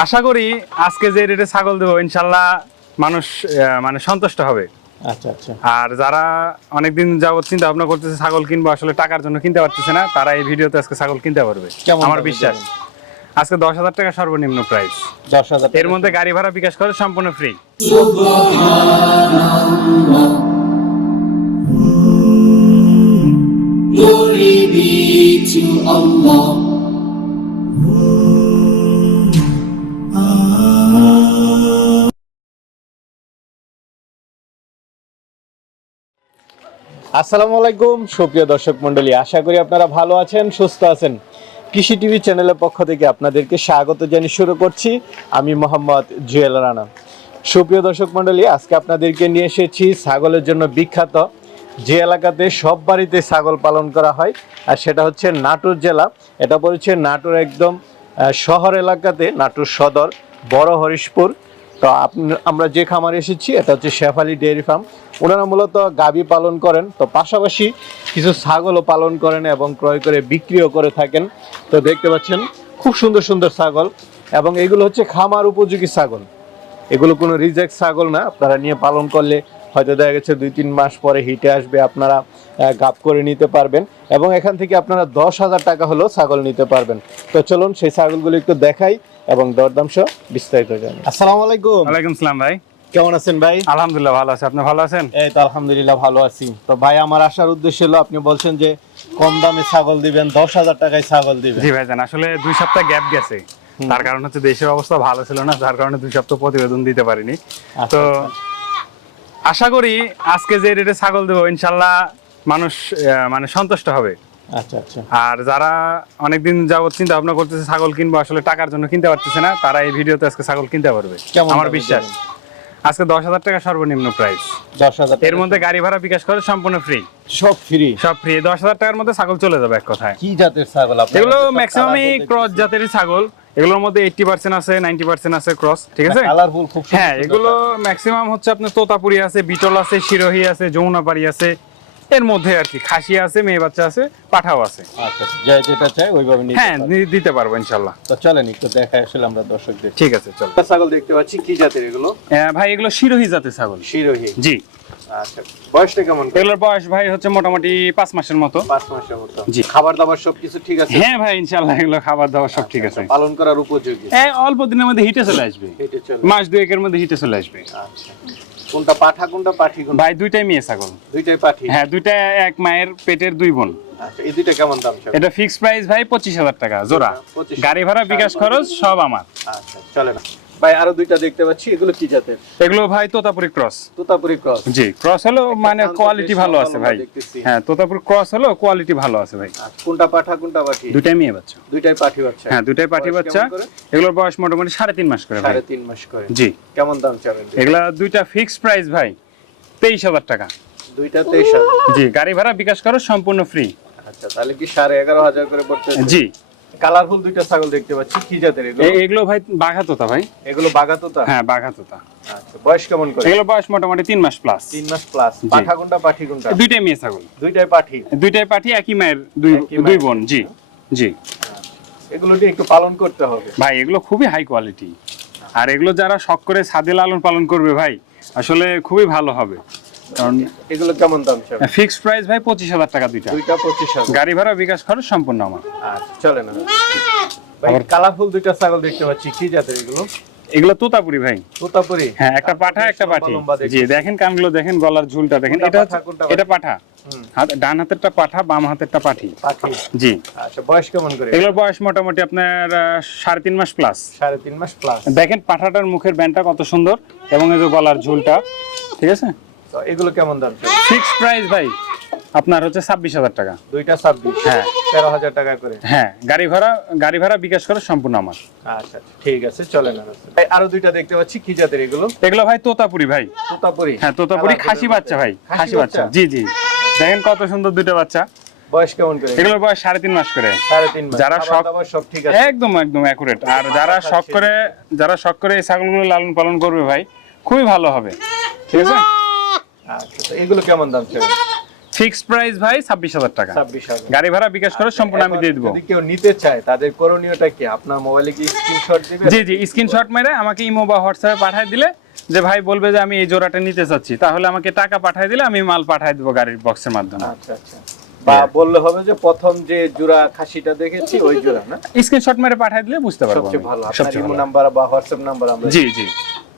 আশা করি আজকে যে রেটে ছাগল দেবো ইনশাল্লাহ মানুষ মানে সন্তুষ্ট হবে। আচ্ছা আচ্ছা। আর যারা অনেকদিন যাবত চিন্তা ভাবনা করতেছে ছাগল কিনবো আসলে টাকার জন্য কিনতে পারতেছে না, তারা এই ভিডিওতে আজকে ছাগল কিনতে পারবে আমার বিশ্বাস। আজকে 10,000 টাকা সর্বনিম্ন প্রাইস। 10,000। এর মধ্যে গাড়ি ভাড়া বিকাশ করে সম্পূর্ণ free. Glory be to Allah. আসসালামু আলাইকুম সুপ্রিয় দর্শক মণ্ডলী, আশা করি আপনারা ভালো আছেন, সুস্থ আছেন। কৃষি টিভি চ্যানেলের পক্ষ থেকে আপনাদেরকে স্বাগত জানিয়ে শুরু করছি আমি মোহাম্মদ জুয়েল রানা। সুপ্রিয় দর্শক মণ্ডলী, আজকে আপনাদেরকে নিয়ে এসেছি ছাগলের জন্য বিখ্যাত যে এলাকাতে সব বাড়িতে ছাগল পালন করা হয়, আর সেটা হচ্ছে নাটোর জেলা। এটা পড়েছে নাটোর একদম শহর এলাকাতে, নাটোর সদর বড় হরিশপুর। তো আমরা যে খামারে এসেছি এটা হচ্ছে শেফালি ডেয়ারি ফার্ম। ওনারা মূলত গাভী পালন করেন, তো পাশাপাশি কিছু ছাগলও পালন করেন এবং ক্রয় করে বিক্রিও করে থাকেন। তো দেখতে পাচ্ছেন খুব সুন্দর সুন্দর ছাগল, এবং এগুলো হচ্ছে খামার উপযোগী ছাগল। এগুলো কোনো রিজেক্ট ছাগল না, আপনারা নিয়ে পালন করলে হয়তো দেখা গেছে 2-3 মাস পরে হিটে আসবে, আপনারা গাব করে নিতে পারবেন, এবং এখান থেকে আপনারা 10,000 টাকা হলেও ছাগল নিতে পারবেন। তো চলুন সেই ছাগলগুলো একটু দেখাই এবং দরদাম সহ বিস্তারিত জানি। আসসালামু আলাইকুম। ওয়ালাইকুম সালাম ভাই, কেমন আছেন ভাই? আলহামদুলিল্লাহ ভালো আছি, আপনি ভালো আছেন? এই তো আলহামদুলিল্লাহ ভালো আছি। তো ভাই আমার আসার উদ্দেশ্য হলো, আপনি বলছেন যে কম দামে ছাগল দিবেন, 10,000 টাকায় ছাগল দিবেন। জি ভাইজান, আসলে 2 সপ্তাহ গ্যাপ গেছে, তার কারণ হচ্ছে দেশের অবস্থা ভালো ছিল না, যার কারণে 2 সপ্তাহ প্রতিবেদন দিতে পারিনি। তো আশা করি আজকে যে রেটে ছাগল দেবো ইনশাল্লাহ মানুষ মানে সন্তুষ্ট হবে। আচ্ছা আচ্ছা। আর যারা অনেকদিন যাবত চিন্তা ভাবনা করতেছে ছাগল কিনবো আসলে টাকার জন্য কিনতে পারতেছে না, তারা এই ভিডিওতে আজকে ছাগল কিনতে পারবে আমার বিশ্বাস। আজকে 10,000 টাকা সর্বনিম্ন প্রাইস। 10,000। এর মধ্যে গাড়ি ভাড়া বিকাশ করে সম্পূর্ণ ফ্রি। সব ফ্রি? সব ফ্রি। 10,000 টাকার মধ্যে ছাগল চলে যাবে এক কথায়। কি জাতের ছাগল আপনার? এগুলো ম্যাক্সিমামই ক্রস জাতেরই ছাগল। এগুলোর মধ্যে 80% আছে, 90% আছে ক্রস, ঠিক আছে? কালারফুল খুব সুন্দর। হ্যাঁ, এগুলো ম্যাক্সিমাম হচ্ছে আপনার তোতাপুরি আছে, বিটল আছে, শিরোহী আছে, যমুনাপাড়ি আছে, এর মধ্যে আর কি খাসি আছে, মেয়ে বাচ্চা আছে, পাঠাও আছে। আচ্ছা, যাই যেটা চাই ওইভাবে নিতে হ্যাঁ, পারবেন। দিতে পারবো ইনশাআল্লাহ। তো চলেন একটু দেখাই আসলে আমরা দর্শকদের। ঠিক আছে, চলো। ছাগল দেখতে পাচ্ছি, কি জাতের এগুলো? ভাই এগুলো শিরোহী জাতের ছাগল। শিরোহী? জি। আচ্ছা, বয়সটা কেমন? এগুলোর বয়স ভাই হচ্ছে মোটামুটি 5 মাসের মতো। 5 মাসের মতো? জি। খাবার দাবার সবকিছু ঠিক আছে? হ্যাঁ ভাই, ইনশাআল্লাহ এগুলো খাবার দাবার সব ঠিক আছে। পালন করার উপযোগী? অল্প দিনের মধ্যে হিটে চলে আসবে। হেঁটে চলে? মাস 2-1 এর মধ্যে হিটে চলে আসবে। আচ্ছা, কোনটা পাঠা কোনটা পাঠি? ভাই দুইটাই মেয়ে ছাগল। দুইটাই পাঠি? হ্যাঁ, দুইটা এক মায়ের পেটের 2 বোন। আচ্ছা, এই দুইটা কেমন দাম চাই? এটা ফিক্স প্রাইস ভাই 25,000 টাকা জোড়া। 25,000 গাড়ি ভাড়া বিকাশ খরচ সব আমার। আচ্ছা, চলে না ভাই। আরো দুইটা দেখতে পাচ্ছি, এগুলো কি জাতের? এগুলো ভাই তোতাপুরি ক্রস। তোতাপুরি ক্রস? জি, ক্রস হলো মানে কোয়ালিটি ভালো আছে ভাই। হ্যাঁ, তোতাপুরি ক্রস হলো কোয়ালিটি ভালো আছে ভাই। কোনটা পাঠা কোনটা পাঠি? দুইটাই মেয়ে বাচ্চা। দুইটাই পাঠি বাচ্চা? হ্যাঁ, দুইটাই পাঠি বাচ্চা। এগুলোর বয়স মোটামুটি 3.5 মাস করে ভাই। 3.5 মাস করে? জি। কেমন দাম চাবেন? এগুলা দুইটা ফিক্স প্রাইস ভাই 23,000 টাকা। দুইটা 23,000? জি, গাড়ি ভাড়া বিকাশ খরচ সম্পূর্ণ ফ্রি। আচ্ছা, তাহলে কি 11,500 করে পড়তেছে? জি। কালারফুল দুইটা ছাগল দেখতে পাচ্ছি, কি জাতের এগুলো? এগুলো ভাই বাঘা তোতা ভাই। এগুলো বাঘা তোতা? হ্যাঁ, বাঘা তোতা। আচ্ছা, বয়স কেমন করে? এগুলো বয়স মোটামুটি 3 মাস প্লাস। 3 মাস প্লাস? পাঠা কোনটা পাঠি কোনটা? দুইটাই মেয়ে ছাগল। দুইটাই পাঠি? দুইটাই পাঠি, একই মায়ের দুই বোন। জি জি। এগুলো দিয়ে একটু পালন করতে হবে ভাই, এগুলো খুবই হাই কোয়ালিটি। আর এগুলো যারা শখ করে ছাদে লালন পালন করবে ভাই, আসলে খুবই ভালো হবে। কারণ এগুলো কেমন দাম চাবেন? ফিক্সড প্রাইস ভাই 25,000 টাকা দুইটা। দুইটা 25,000? গাড়ি ভাড়া বিকাশ খরচ সম্পূর্ণ আমার। আচ্ছা, চলে না ভাই। কালারফুল দুইটা ছাগল দেখতে পাচ্ছি, কি জাতের এগুলো? এগুলো তোতাপুরি ভাই। তোতাপুরি? হ্যাঁ, একটা পাঠা একটা পাঠি। জি, দেখেন কানগুলো দেখেন, গলার ঝুলটা দেখেন। এটা পাঠা। ডান হাতেরটা পাঠা, বাম হাতেরটা পাঠি। পাঠি? জি। আচ্ছা, বয়স কেমন করে? এগুলোর বয়স মোটামুটি আপনার 3.5 মাস প্লাস। 3.5 মাস প্লাস? দেখেন পাঠাটার মুখের ব্যান্ডটা কত সুন্দর, এবং এই যে গলার ঝুলটা, ঠিক আছে? তো এগুলো কেমন দাম? ফিক্সড প্রাইস ভাই আপনার হচ্ছে 26,000 টাকা। দুইটা 26? হ্যাঁ। 13,000 টাকা করে? হ্যাঁ, গাড়ি ভাড়া বিকাশ করে সম্পূর্ণ আমার। আচ্ছা, ঠিক আছে, চলে না ভাই। আরো দুইটা দেখতে পাচ্ছি, কি জাতের এগুলো? এগুলো ভাই তোতাপুরি ভাই। তোতাপুরি? হ্যাঁ, তোতাপুরি খাসি বাচ্চা ভাই। খাসি বাচ্চা? জি জি। দেখেন কত সুন্দর দুটো বাচ্চা। বয়স কেমন করে? এগুলোর বয়স 3.5 মাস করে। 3.5 মাস? যারা শখ, সব ঠিক আছে? একদম একদম অ্যাকুরেট। আর যারা শখ করে এই ছাগলগুলো লালন পালন করবে ভাই, খুবই ভালো হবে, ঠিক আছে? আচ্ছা, তো এগুলো কেমন দাম চাই? ফিক্সড প্রাইস ভাই 26,000 টাকা। 26,000 গাড়ি ভাড়া বিকাশ করে সম্পূর্ণ আমি দিয়ে দেবো। যদি কেউ নিতে চায় তাদের করণীয়টা কি? আপনার মোবাইলে কি স্ক্রিনশট দিবেন? জি জি, স্ক্রিনশট মেরে আমাকে ইমো বা হোয়াটসঅ্যাপে পাঠিয়ে দিলে, যে ভাই বলবে যে আমি এই জোড়াটা নিতে চাচ্ছি, তাহলে আমাকে টাকা পাঠিয়ে দিলে আমি মাল পাঠিয়ে দেবো গাড়ির বক্সের মাধ্যমে। আচ্ছা আচ্ছা। বা বললে হবে যে প্রথম যে জোড়া খাসিটা দেখেছি ওই জোড়া না? স্ক্রিনশট মেরে পাঠিয়ে দিলে বুঝতে পারবো সবচেয়ে আমি। ভালো। আপনার সবচেয়ে ইমো ভালো। নাম্বার বা হোয়াটসঅ্যাপ নাম্বার আমরা জি জি।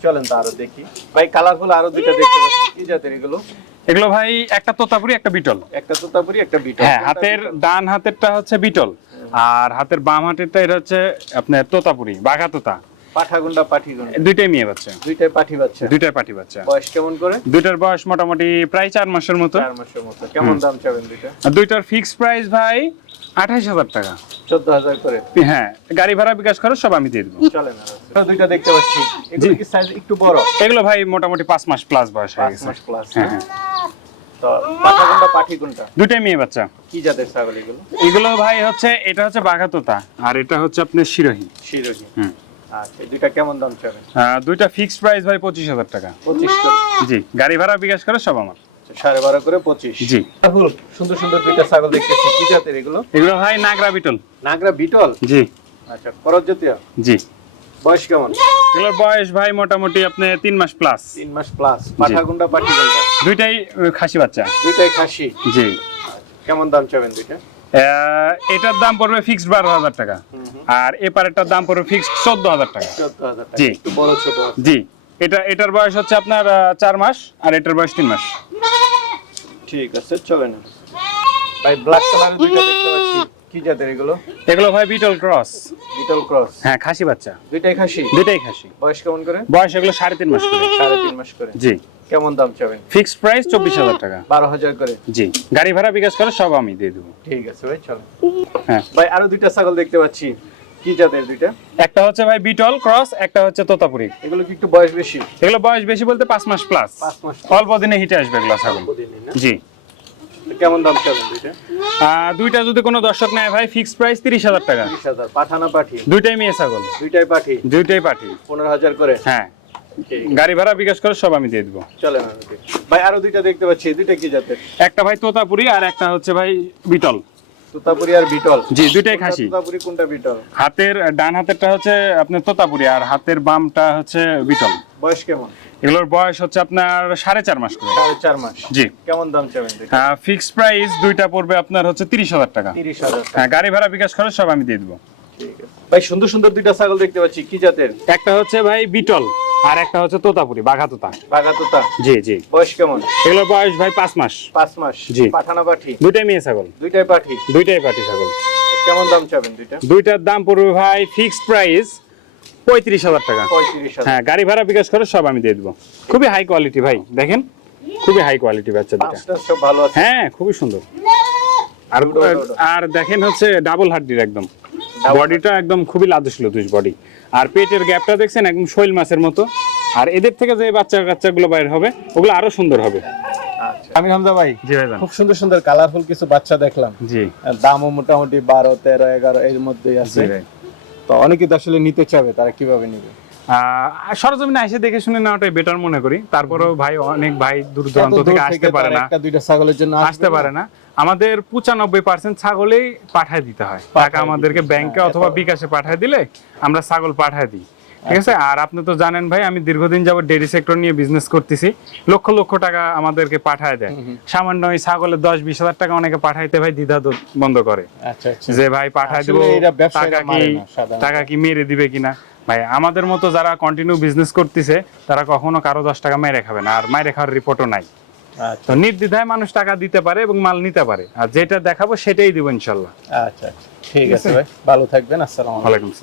চলেন তো আরো দেখি। ভাই কালারফুল আরো দুইটা দেখতে পাচ্ছি, কি জাতের এগুলো? এগুলো ভাই একটা তোতাপুরি একটা বিটল। একটা তোতাপুরি একটা বিটল। হ্যাঁ, হাতের ডান হাতেরটা হচ্ছে বিটল আর হাতের বাম হাতেরটা এটা হচ্ছে আপনার তোতাপুরি, বাঘা তোতা। পাঠাগুন্ডা পাঠিগুন্ডা দুইটাই মেয়ে বাচ্চা। দুইটাই পাঠি বাচ্চা। দুইটাই পাটি বাচ্চা। বয়স কেমন করে? দুইটার বয়স মোটামুটি প্রায় 4 মাসের মতো। 4 মাসের মতো। কেমন দাম চাবেন দুইটা? আর দুইটার ফিক্সড প্রাইস ভাই 28,000 টাকা। 14,000 করে। হ্যাঁ, গাড়ি ভাড়া বিকাশ খরচ সব আমি দিয়ে দেবো। চলেন আরো দুইটা দেখতে পাচ্ছি, এগুলো কি সাইজ একটু বড়? এগুলো ভাই মোটামুটি 5 মাস প্লাস বয়স হয়ে 5 গেছে। মাস প্লাস। হ্যাঁ হ্যাঁ, তো পাঠাগুন্ডা পাঠিগুন্ডা দুইটাই মেয়ে বাচ্চা। কি জাতের ছাগল এগুলো? এগুলো ভাই হচ্ছে, এটা হচ্ছে বাঘা তোতা আর এটা হচ্ছে আপনার শিরোহী। শিরোহী। হুম। আচ্ছা, এই দুইটা কেমন দাম চাবেন? দুইটা ফিক্সড প্রাইস ভাই 25,000 টাকা। 25 করে। জি, গাড়ি ভাড়া বিকাশ করে সব আমার। 12.5 করে 25। জি। রাহুল, সুন্দর সুন্দর দুইটা ছাগল দেখতেছি, কি জাতের এগুলো? এগুলো ভাই নাগরা বিটল। নাগরা বিটল। জি আচ্ছা, করজ জাতীয়। জি। বয়স কেমন? এগুলোর বয়স ভাই মোটামুটি আপনি 3 মাস প্লাস। 3 মাস প্লাস। পাঠাগুন্ডা পাঠিগুন্ডা দুইটাই খাসি বাচ্চা। দুইটাই খাসি। জি। কেমন দাম চাবেন দুইটা? এটার দাম পড়বে ফিক্সড 12,000 টাকা আর এপারেরটার দাম পড়বে ফিক্সড 14,000 টাকা। 14,000 টাকা। জি। একটু বড় ছোট আছে। জি। এটার বয়স হচ্ছে আপনার 4 মাস আর এটার বয়স 3 মাস। ঠিক আছে, চলেন। ভাই ব্ল্যাক কালারের দুইটা দেখতে পাচ্ছি, কি জাতের এগুলো? এগুলো ভাই বিটল ক্রস। Beetle cross. হ্যাঁ, খাসি বাচ্চা। দুইটাই খাসি। দুইটাই খাসি। বয়স কেমন করে? বয়স এগুলো 3.5 মাস করে। 3.5 মাস করে। জি। কেমন দাম চাবেন? ফিক্সড প্রাইস 24,000 টাকা। 12,000 করে। জি, গাড়ি ভাড়া বিকাশ করে সব আমি দিয়ে দেবো। ঠিক আছে ভাই, চলেন। হ্যাঁ, ভাই আরো দুইটা ছাগল দেখতে পাচ্ছি, কি জাতের দুইটা? একটা হচ্ছে ভাই বিটল ক্রস, একটা হচ্ছে তোতাপুরি। এগুলো কি একটু বয়স বেশি? এগুলো বয়স বেশি বলতে 5 মাস প্লাস। 5 মাস। অল্প দিনে হিটে আসবে এগুলো ছাগল। দিনই না? জি। তো কেমন দাম চাবেন দুইটা? দুইটা যদি কোনো দর্শক নেয় ভাই ফিক্সড প্রাইস 30,000 টাকা। 30,000। পাঠানা পাঠি? দুইটাই মেয়ে ছাগল। দুইটাই পাঠি। দুইটাই পাঠি। 15,000 করে। হ্যাঁ, ঠিক। গাড়ি ভাড়া বিকাশ করে সব আমি দিয়ে দেবো। চলেন আরো দেখি। ভাই আরো দুইটা দেখতে পাচ্ছি, দুইটা কি জাতের? একটা ভাই তোতাপুরি আর একটা হচ্ছে ভাই বিটল। তোতাপুরি আর বিটল। জি, দুইটাই কোনটা খাসি। তোতাপুরি কোনটা বিটল? হাতের ডান হাতেরটা হচ্ছে আপনার তোতাপুরি আর হাতের বামটা হচ্ছে বিটল। বয়স কেমন? এগুলোর বয়স হচ্ছে আপনার 4.5 মাস করে। 4.5 মাস। জি। কেমন দাম চাবেন দুইটা? ফিক্সড প্রাইস দুইটা পড়বে আপনার হচ্ছে 30,000 টাকা। 30,000 টাকা। হ্যাঁ, গাড়ি ভাড়া বিকাশ খরচ সব আমি দিয়ে দেবো। ঠিক আছে। ভাই সুন্দর সুন্দর দুইটা ছাগল দেখতে পাচ্ছি, কি জাতের? একটা হচ্ছে ভাই বিটল আর একটা হচ্ছে তোতাপুরি, বাঘা তোতা। বাঘা তোতা। জি জি। বয়স কেমন? এগুলোর বয়স ভাই 5 মাস। 5 মাস। জি। পাঠানা পাঠি? দুইটাই মেয়ে ছাগল। দুইটাই পাঠি। দুইটাই পাটি ছাগল। কেমন দাম চাবেন দুইটা? দুইটার দাম পড়বে ভাই ফিক্সড প্রাইস 35,000 টাকা। 35,000। হ্যাঁ, গাড়ি ভাড়া বিকাশ করে সব আমি দিয়ে দেবো। খুবই হাই কোয়ালিটি ভাই, দেখেন খুবই হাই কোয়ালিটি বাচ্চা দুটা। পাঁচটা সব ভালো আছে। হ্যাঁ, খুবই সুন্দর। আর আর দেখেন হচ্ছে ডাবল হাড্ডির একদম বডিটা একদম খুবই লাদুস লুদুস বডি। আর পেটের গ্যাপটা দেখছেন একদম শৈল মাছের মতো। আর এদের থেকে যে বাচ্চাগুলো বাইর হবে ওগুলো আরো সুন্দর হবে। আচ্ছা। আমি হামজা ভাই, জি ভাইজান। খুব সুন্দর সুন্দর কালারফুল কিছু বাচ্চা দেখলাম। জি দামও মোটামুটি 12, 13, 11 এর মধ্যেই আছে। জি ভাই। তো অনেকে তো আসলে নিতে চাবে, তারা কিভাবে নিবে? সরজমিনে এসে দেখে শুনে নেওয়াটাই বেটার মনে করি। তারপরেও ভাই অনেক ভাই দূর দূরান্ত থেকে আসতে পারে না, একটা দুইটা ছাগলের জন্য আসতে পারে না। আমাদের 95% ছাগলেই পাঠায় দিতে হয়। টাকা আমাদেরকে ব্যাংকে অথবা বিকাশে পাঠায় দিলে আমরা ছাগল পাঠায় দিই। ঠিক আছে। আর আপনি তো জানেন ভাই, আমি দীর্ঘদিন যাবত ডেইরি সেক্টর নিয়ে বিজনেস করতেছি। লক্ষ লক্ষ টাকা আমাদেরকে পাঠায় দেয়। সামান্য ওই ছাগলের 10-20 হাজার টাকা অনেকে পাঠাইতে ভাই দ্বিধা বন্ধ করে, আচ্ছা আচ্ছা। যে ভাই পাঠায় দিব, আসলে এরা ব্যবসায়ীরা টাকা মারে কি না সাধারণত। টাকা কি মেরে দিবে কিনা। ভাই আমাদের মতো যারা কন্টিনিউ বিজনেস করতেছে তারা কখনো কারো 10 টাকা মেরে খাবে না, আর মাইরে খাওয়ার রিপোর্টও নাই। আচ্ছা তো নির্দ্বিধায় মানুষ টাকা দিতে পারে এবং মাল নিতে পারে, আর যেটা দেখাবো সেটাই দিব ইনশাল্লাহ। আচ্ছা। ঠিক আছে ভাই, ভালো থাকবেন। আসসালামু আলাইকুম। ওয়ালাইকুম আসসালাম।